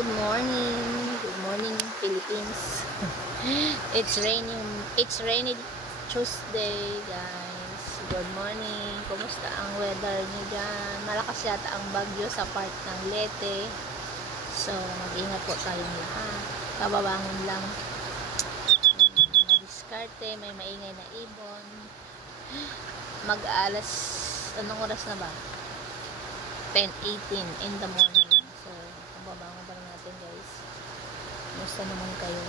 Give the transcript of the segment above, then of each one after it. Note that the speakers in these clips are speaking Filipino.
Good morning. Good morning, Philippines. It's rainy Tuesday, guys. Good morning. Kumusta ang weather niyo dyan? Malakas yata ang bagyo sa part ng Leyte. So, mag-ingat po tayong lahat. Kababangon lang. Madiskarte, may maingay na ibon. Mag-alas, anong oras na ba? 10:18 in the morning. So, kababangon pa natin, guys. Kumusta naman kayo?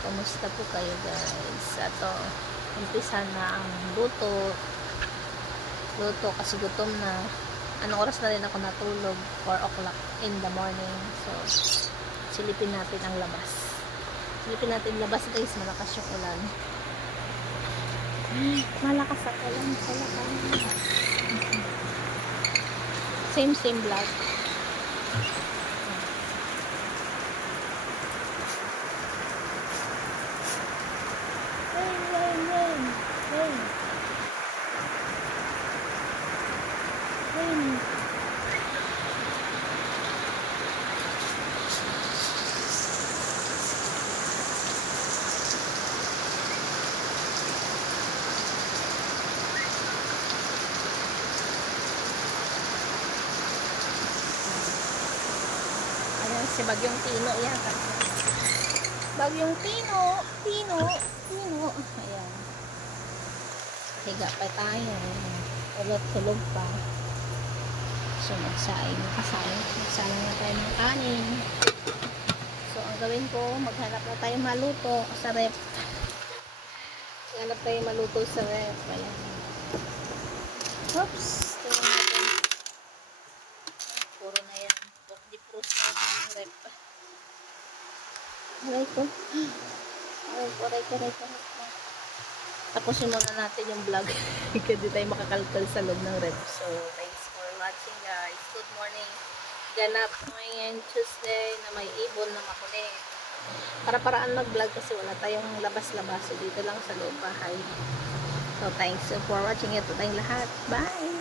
Kumusta po kayo, guys? Ato, umpisa na ang luto kasi gutom na. Anong oras na rin ako natulog? 4 o'clock in the morning. So, silipin natin ang labas. Silipin natin labas, guys. Malakas yung ulan. Malakas ang ulan sa labas. Same vlog. Rain. Ayan, si Bagyong Tino yata. Bagyong Tino. Ayan. Higa pa tayo. Tulog pa. So, magsaing na tayo ng kanin. So, ang gawin ko, maghanap na tayo maluto sa ref. Maghanap tayo maluto sa ref. Ayan. Oops. Tingnan natin. Puro na yan. Di-proof na yung ref. Aray ko. Tapusin muna natin yung vlog. Hindi tayo makakalkal sa loob ng ref. So, thanks for watching, guys. Good morning. Ganap ngayon Tuesday na may ibon na makulit. Para-paraan mag-vlog kasi wala tayong labas-labas. So, dito lang sa loob bahay. So, thanks for watching. Ito tayong lahat. Bye!